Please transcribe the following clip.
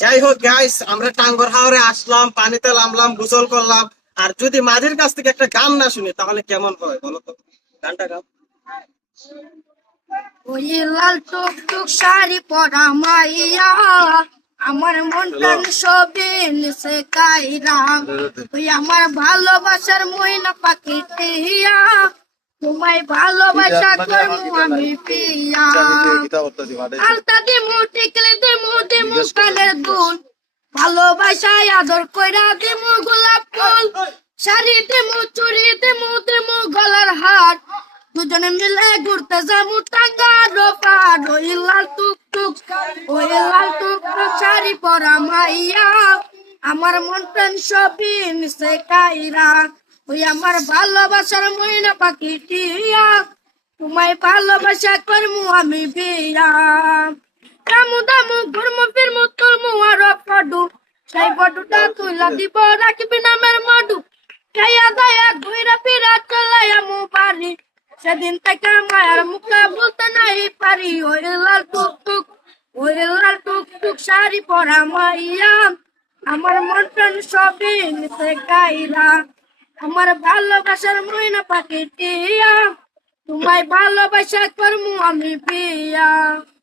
যাই হোক গাইস, আমরা টাঙ্গর হাওরে আসলাম, পানিতে নামলাম, গোসল করলাম। আর যদি মাঝির কাছ থেকে একটা গান না শুনি তাহলে কেমন হয় বলো তো? গানটা গাও। ওই লাল টুক টুক শাড়ি পরা মাইয়া, আমার মন প্রাণ সবে নিছে কাইরা। ওই আমার ভালোবাসার ময়না পাখি টিয়া, তোমায় ভালোবাসা করবো আমি পিয়া। আলতা দিমু টিকলি দিমু দিমু কানের দুল, ভালোবাসায় আদর কইরা দিমু গোলাপ ফুল। শাড়ি দিমু চুড়ি দিমু দিমু গলার হার, দুজনে মিলে ঘুরতে যাবো টাঙ্গার পার। ওই লাল টুক টুক শাড়ি পরা মাইয়া, আমার মন প্রাণ সবই নিছে কাইরা। ওই আমার ভালোবাসার ময়না পাখি টিয়া, তোমায় ভালোবাসা করমু আমি বিয়া। কামু দামু ঘুরমু ফিরমু তুলমু আরো ফডু, সেই ফডুটা তুইলা দিব রাখবি নামের মডু। খাইয়া দায়া ঘুইরা ফিরা চলাইয়ামু বাড়ি, সেদিন থেকে মায়ের মুখে বলতে নাই পারি। ওই লাল টুক টুক শাড়ি পরা মাইয়া, আমার মন প্রাণ সবই নিতে গাইরা। আমার ভালোবাসার ময়না পাখি টিয়া, তোমায় ভালোবাসা করমু আমি বিয়া।